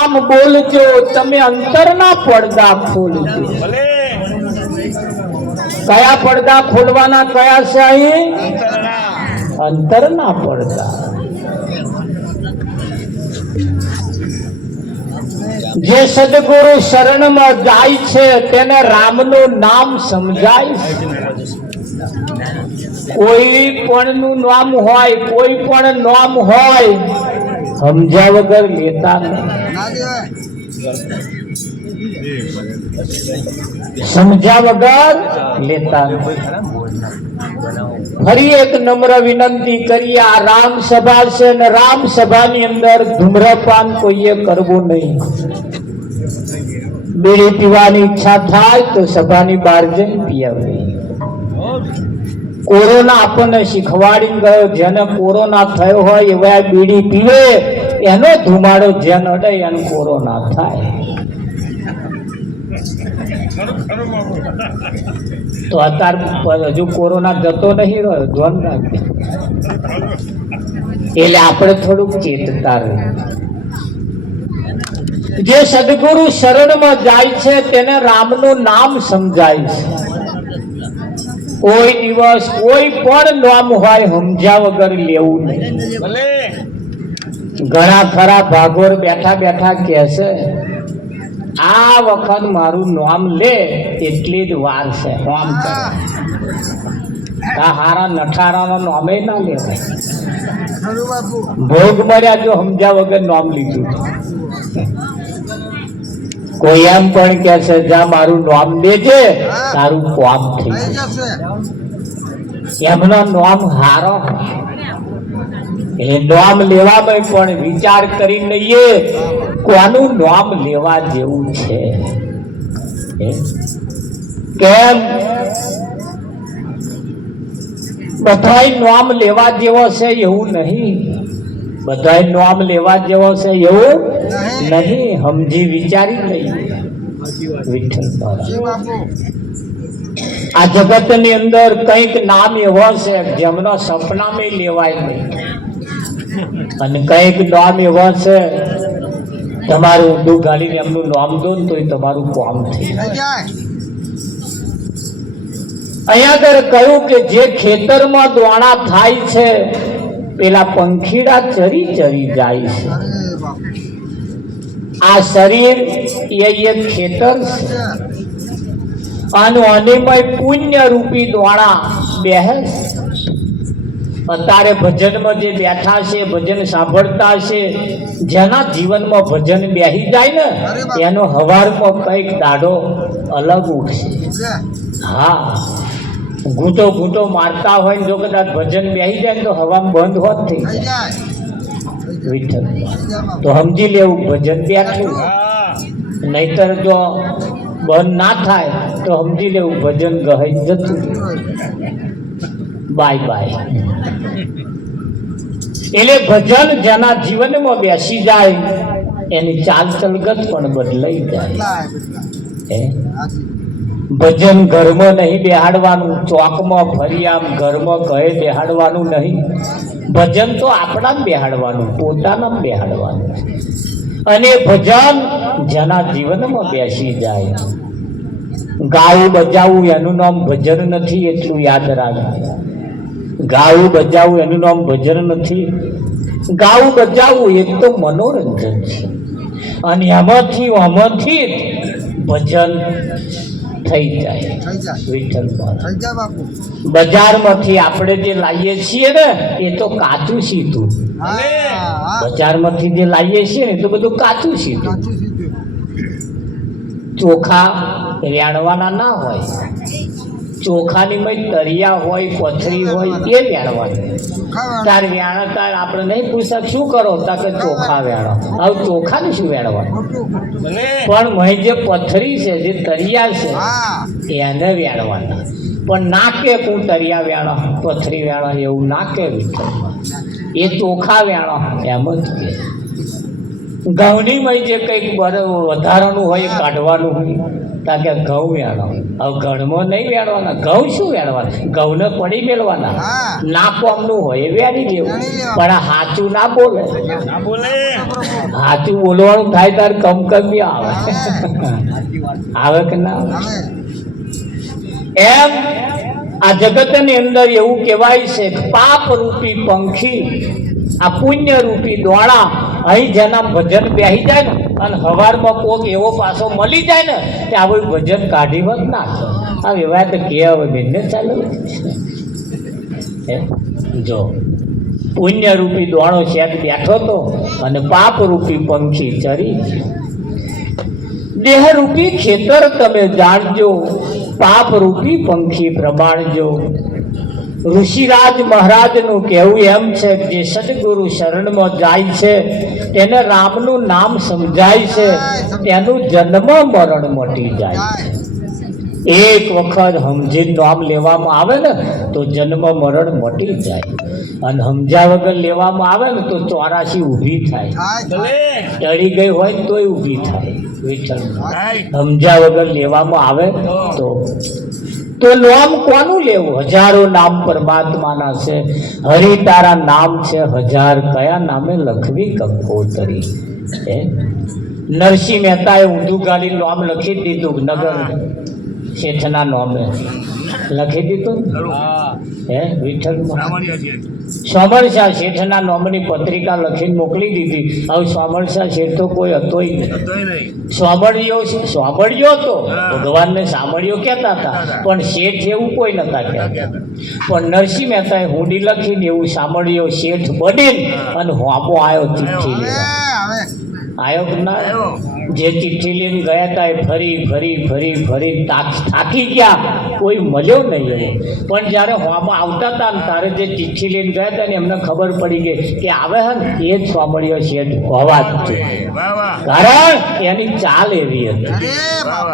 આમ બોલજો તમે અંતરના પડદા ખોલજો. કયા પડદા ખોલવાના કયા છે અહીં? અંતરના પડદા. જે સદગુરુ શરણમાં જાય છે તેને રામનું નામ સમજાય છે. કોઈ પણ નું નામ હોય, કોઈ પણ નામ હોય, સમજ્યા વગર લેતા નહીં. સમજ્યા વગર લેતા નહીં. ફરી એક નમ્ર વિનંતી કરીએ, આ રામ સભા છે ને રામ સભાની અંદર ધૂમ્રપાન કોઈએ કરવું નહીં. બીડી પીવાની ઈચ્છા થાય તો સભાની બહાર જઈને પીવી. કોરોના આપણને શીખવાડી ગયો, જેને કોરોના થયો હોય એવા બીડી પીવે, એનો ધુમાડો જેને અડે એને કોરોના થાય. તો અત્યારે હજુ કોરોના જતો નહીં રહ્યો, ધ્યાન રાખે. એટલે આપણે થોડુંક ચેતતા રહીએ. જે સદગુરુ શરણમાં જાય છે તેને રામનું નામ સમજાય છે. કોઈ દિવસ કોઈ પણ નામ હોય સમજ્યા વગર લેવું નહીં. ઘણા ખરા ભાગોર બેઠા બેઠા કહે છે આ વખત મારું નામ લે એટલી જ વાર છે. નામ કરે આ હારા નઠારાનો નામે ના લેવાય. ભોગ મર્યા જો સમજ્યા વગર નામ લીધું. કોઈ એમ પણ કે છે જા મારું નામ લેજે તારું કામ થઈ જશે. એમનો નામ હારો. એ નામ લેવામાં પણ વિચાર કરી લઈએ કોનું નામ લેવા જેવું છે. કેમ બધાય નામ લેવા જેવો છે એવું નહીં. બધાય નામ લેવા જેવો છે એવું નહીં. સમજી વિચારી લઈએ. વિઠ્ઠલ આ જગત ની અંદર કઈક નામ એવો છે જેમનો સપનામાં લેવાય નહીં, અને કઈક નામ એવો છે તમારું ઊંધું ગાડીને એમનું નામ દો ને તો તમારું કામ થઈ જાય. અહીંયા આગળ કહ્યું કે જે ખેતરમાં દોણા થાય છે પેલા પંખીડા ચરી ચરી જાય છે. આ શરીર એ એક ખેતર છે. આનું અનિમય પુણ્ય રૂપી દોણા બેહે. અત્યારે ભજનમાં જે બેઠા છે, ભજન સાંભળતા છે, જેના જીવનમાં ભજન બેહી જાય ને એનો હવારમાં કઈક દાડો અલગ ઉઠશે. હા, ઘૂંટો ઘૂંટો મારતા હોય જો કદાચ ભજન બેહી જાય તો હવામાં બંધ હોત થઈ જાય. વિઠ્ઠલ તો સમજી લેવું ભજન બેઠું. નહીતર જો બંધ ના થાય તો સમજી લેવું ભજન ગહાઈ જતું. Bye bye. એટલે ભજન જેના જીવનમાં બેસી જાય એની ચાલ ચલગત પણ બદલાઈ જાય. ભજન ઘરમાં નહીં બેહાડવાનું, ચોકમાં ફરિયામ ઘરમાં કહે બેહાડવાનું નહીં. ભજન તો આપણા જ બેહાડવાનું, પોતાના બેહાડવાનું. અને ભજન જેના જીવનમાં બેસી જાય. ગાવું બજાવું એનું નામ ભજન નથી, એટલું યાદ રાખજો. ગાવું બજાવું એનું નામ ભજન નથી. ગાવું બજાવું એક તો મનોરંજન છે, અને એમાંથી ભજન થઈ જાય. વિઠ્ઠલ બજારમાંથી આપણે જે લાવીએ છીએ ને એ તો કાચું સીધું. બજારમાંથી જે લાવીએ છીએ ને એ તો બધું કાચું સીધું. ચોખા વેણવાના ના હોય. ચોખાની મય તરિયા હોય, પથરી હોય એ વેણવાની. તાર વેણ તાર આપણે નહીં પૂછતા શું કરો તા કે ચોખા વેણો. હવે ચોખાને શું વેણવાનું? પણ મય જે પથરી છે, જે તરિયા છે એને વેણવાના. પણ ના કે હું તરિયા વેણો, પથરી વેણો એવું ના કે. એ ચોખા વેણો એમ જ કે. ઘઉંની મય જે કંઈક વધારાનું હોય એ કાઢવાનું હોય કારણ કે ઘઉં વેણો હવે ઘરમાં નહીં વેણવાના ઘઉં શું વેણવાના ઘઉંને પડી મેળવાના ના કોમનું હોય એ વેણી દેવું પણ આ સાચું ના બોલે સાચું બોલવાનું થાય તાર કમકમી આવે આવે કે ના એમ આ જગતની અંદર એવું કહેવાય છે કે પાપ રૂપી પંખી આ પુણ્ય રૂપી દોડા અહીં જેના ભજન બેસી જાય ને અને હવારમાં કોક એવો પાછો મળી જાય ને કે આ બધું ભજન કાઢી વત ના આ વ્યવહાર તો કે હવે બેનને ચાલે જો પુણ્ય રૂપી દોણો શેઠ બેઠો તો અને પાપ રૂપી પંખી ચરી દેહ રૂપી ખેતર તમે જાણજો પાપ રૂપી પંખી પ્રમાણજો ઋષિરાજ મહારાજનું કહેવું એમ છે કે જે સદગુરુ શરણમાં જાય છે તેને રામનું નામ સમજાય છે તેનું જન્મ મરણ મટી જાય છે એક વખત સમજીને નામ લેવામાં આવે ને તો જન્મ મરણ મટી જાય અને સમજ્યા વગર લેવામાં આવે ને તો 84 ઊભી થાય ટળી ગઈ હોય તોય ઊભી થાય વિઠ્ઠલ સમજ્યા વગર લેવામાં આવે તો નામ કોનું લેવું હજારો નામ પરમાત્માના છે હરિ તારા નામ છે હજાર કયા નામે લખવી કંકોતરી નરસિંહ મહેતાએ ઊંધું ગાડી નામ લખી દીધું નગર શેઠના નામે લખી દીધું હે વિઠ્ઠલમાં સોમરસા શેઠના નામની પત્રિકા લખીને મોકલી દીધી હવે સોમરસા શેઠ તો કોઈ હતોય નહીં સાંભળ્યો તો ભગવાનને સાંભળ્યો કહેતા હતા પણ શેઠ એવું કોઈ નતા કહેતા પણ નરસિંહ મહેતાએ હુંડી લખીને એવું સાંભળ્યો શેઠ બનીને અને હોમો આવ્યો ચિઠ્ઠી લેવા આવ્યો કે ના જે ચિઠ્ઠી લઈને ગયા હતા એ ફરી થાકી ગયા કોઈ મળ્યો નહીં પણ જ્યારે હોમાં આવતા હતા ને તારે જે ચિઠ્ઠી લઈને ગયા હતા ને એમને ખબર પડી ગઈ કે આવે હે ને એ જ સાંભળ્યો છે હોવા જ છે કારણ એની ચાલ એવી હતી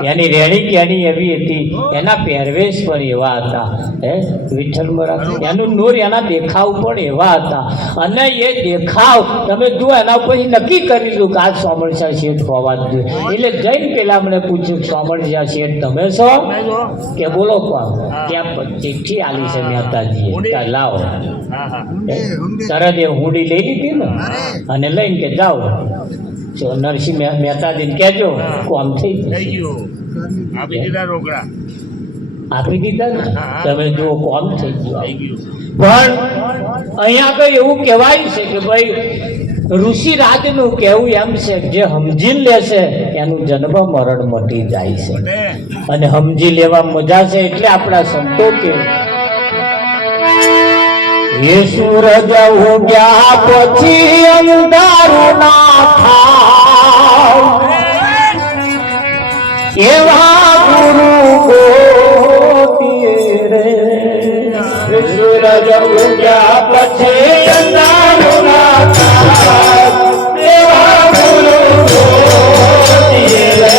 એની રેણી કેણી એવી હતી એના પહેરવેશ પણ એવા હતા હે વિઠ્ઠલ મહારાજ એનું નૂર એના દેખાવ પણ એવા હતા અને એ દેખાવ તમે જુઓ એના પછી નક્કી કરી લીધું કે આ સોમરસા શેઠ હોવા જ જોઈએ એટલે જઈને પેલા મને પૂછ્યું સોમરસા શેઠ તમે છો કે બોલો કોણ ત્યાં ચિઠ્ઠી આલી છે મહેતાજીએ લાવો તરત એ હુંડી લઈ લીધી ને અને લઈને કે જાઓ નરસિંહ મહેતાજીને કહેજો કોમ થઈ ગયું આપી દીધા ને તમે જુઓ કોમ થઈ ગયું પણ અહીંયા તો એવું કહેવાય છે કે ભાઈ ઋષિરાજનું કહેવું એમ છે જે સમજી લેશે એનું જન્મ મરણ મટી જાય છે અને સમજી લેવા મજા છે એટલે આપણા સંતો કે એ સૂરજ ઉગ્યા પછી અંધારું ના થાય એવા ગુરુ ગોતીએ રે સૂરજ ઉગ્યા પછી અંધારું ના થાય એવા ગુરુ ગોતીએ રે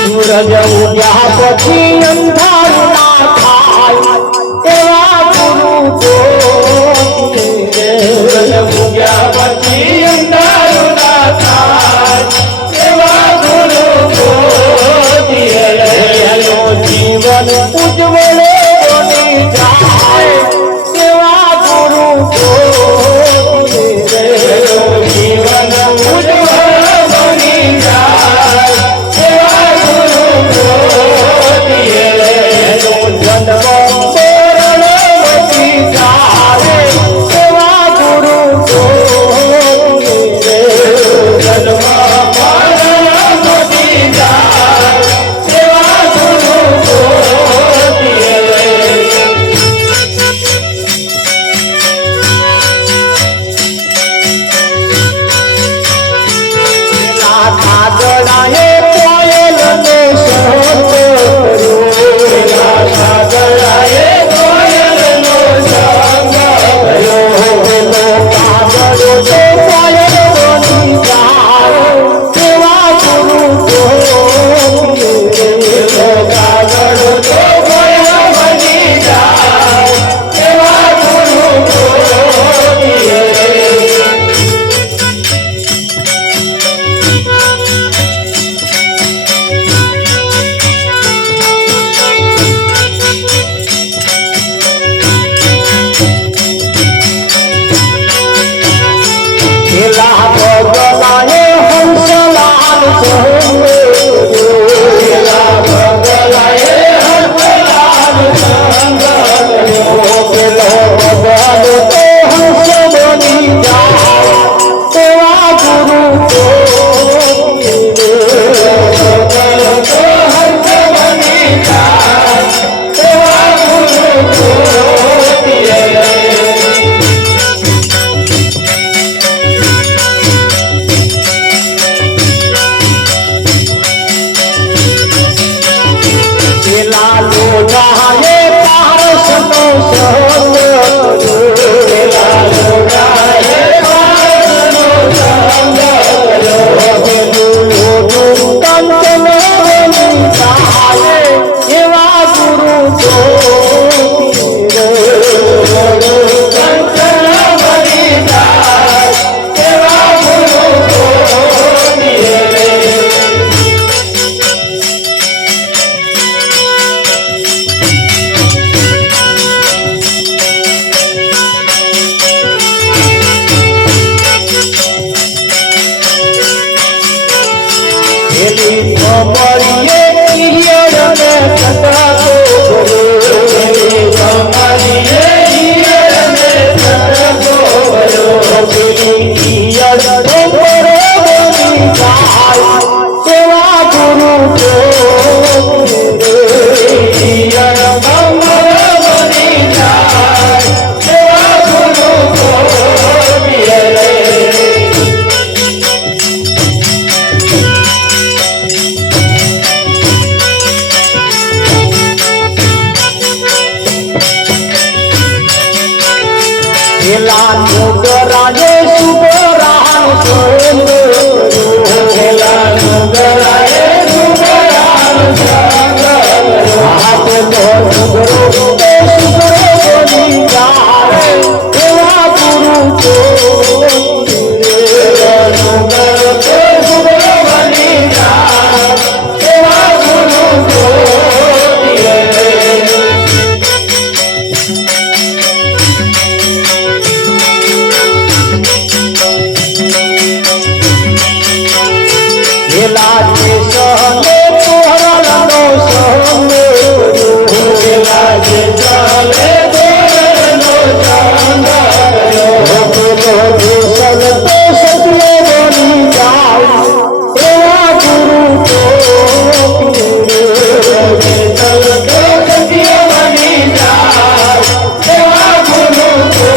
સૂરજ ઉગ્યા પછી અંધારું ના થાય એવા ગુરુ ગોતીએ સૂરજ ઉગ્યા પછી અંધારું ના થાય એવા ગુરુ ગોતીએ જીવન ઉજ્જવળ બની જાય એવા ગુરુ ગોતીએ જીવન ઉજ્જવળ બની જાય ગરાજે સુગરાન સંગ ખેલાનું ગરાજે સુગરાન સંગ હાથ તો સુગરો તે સુગરો બની જાય એવા ગુરુ તો ખેલાનું ગર તે સુગરો બની જાય એવા ગુરુ તો લાગે સહને તોરણનો સંગ લાગે ચાલે તોરણનો સંગ સલ તો સત્ય બની જાય એવા ગુરુ તો સલ તો સત્ય બની જાય એવા ગુરુ તો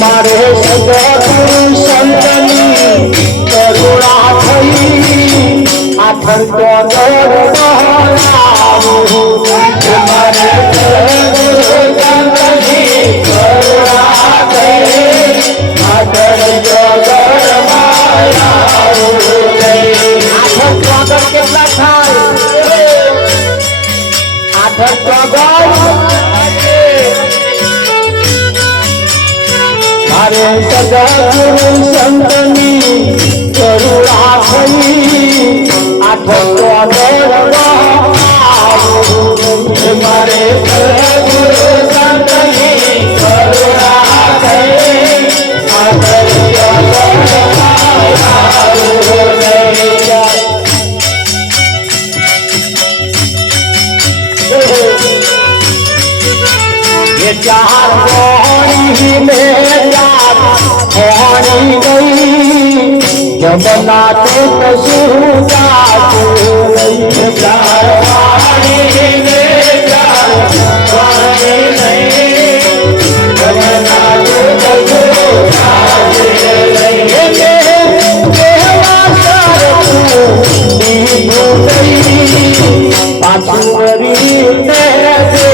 મારે સદગુરુ સંતની કરુણા થઈ આખર તો મારે સદગુરુ સંતની કરુણા થઈ આખર આખર કેટલા થાય આખર મારે સદગુરુ સંતની કરુણા થઈ આઠ મારે સદગુરુ સંતની કરુણા થઈ ये चार मोहनी में मोहनी गई जमुना तो कसुदात नहीं चार मोहनी में मोहनी नहीं जमुना तो कसुदात नहीं देवा सर तू गई पाछुरी तेरे जो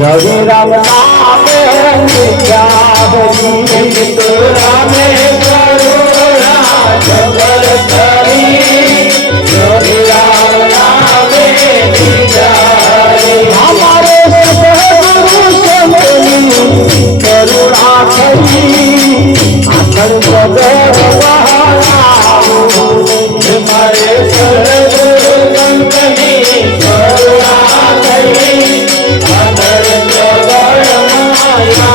रवि राम नाम हमारे सदगुरु संतनी करुणा थई आखर जगत हमारे सदगुरु संतनी करुणा थई आखर जगत माया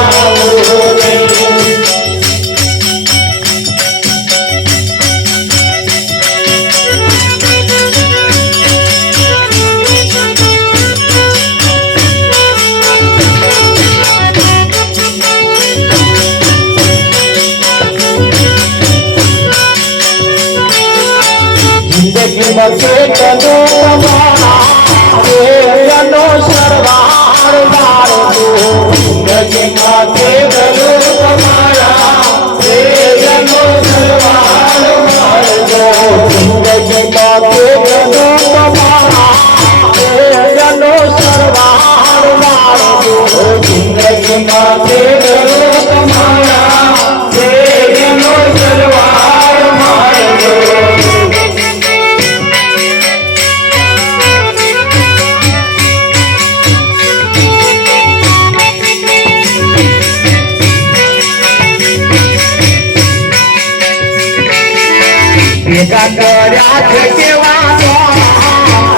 जिंदगी में कदो कमाना नो सरवार बार जिंदगी में कदो कमाना नो सरवार बार जिंदगी में कदो कमाना नो सरवार बार जिंदगी में कदो कमाना नो सरवार मार ભેગા કર્યા છે કેવાનો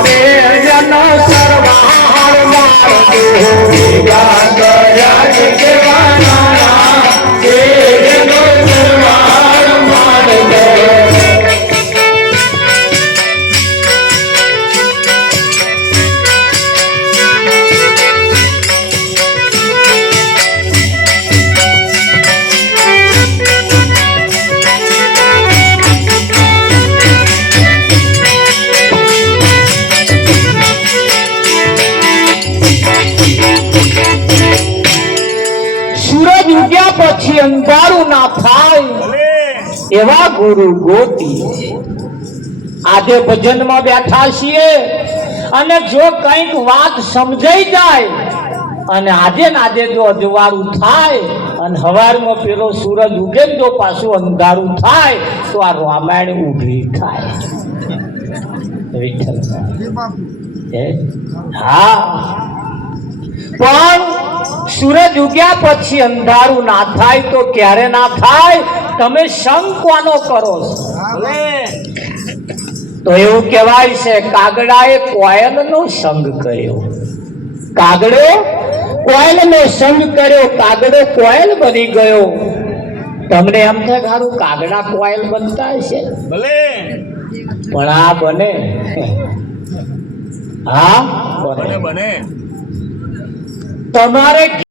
રે જનો સરવાળ મારજો ભેગા કર્યા છે કેવાના રે જનો સરવાળ મારજો સૂરજ ઉગ્યા પછી અંધારું ના થાય એવા ગુરુ ગોતી આજે ભજનમાં બેઠા છીએ અને જો કંઈક વાત સમજાઈ જાય અને આજે ને આજે જો અજવાળું થાય અને હવારમાં પેલો સૂરજ ઉગે જો પાછું અંધારું થાય તો આ રામાયણ ઊભી થાય વિઠ્ઠલ હા પણ સૂરજ ઉગ્યા પછી અંધારું ના થાય તો ક્યારે ના થાય તમે સંગ કોનો કરો છો તો એવું કહેવાય છે કાગડાએ કોયલનો સંગ કર્યો કાગડો કોયલનો સંગ કર્યો કાગડો કોયલ બની ગયો તમને એમ થાય સારું કાગડા કોયલ બનતા હશે ભલે પણ આ બને હા બને તમારે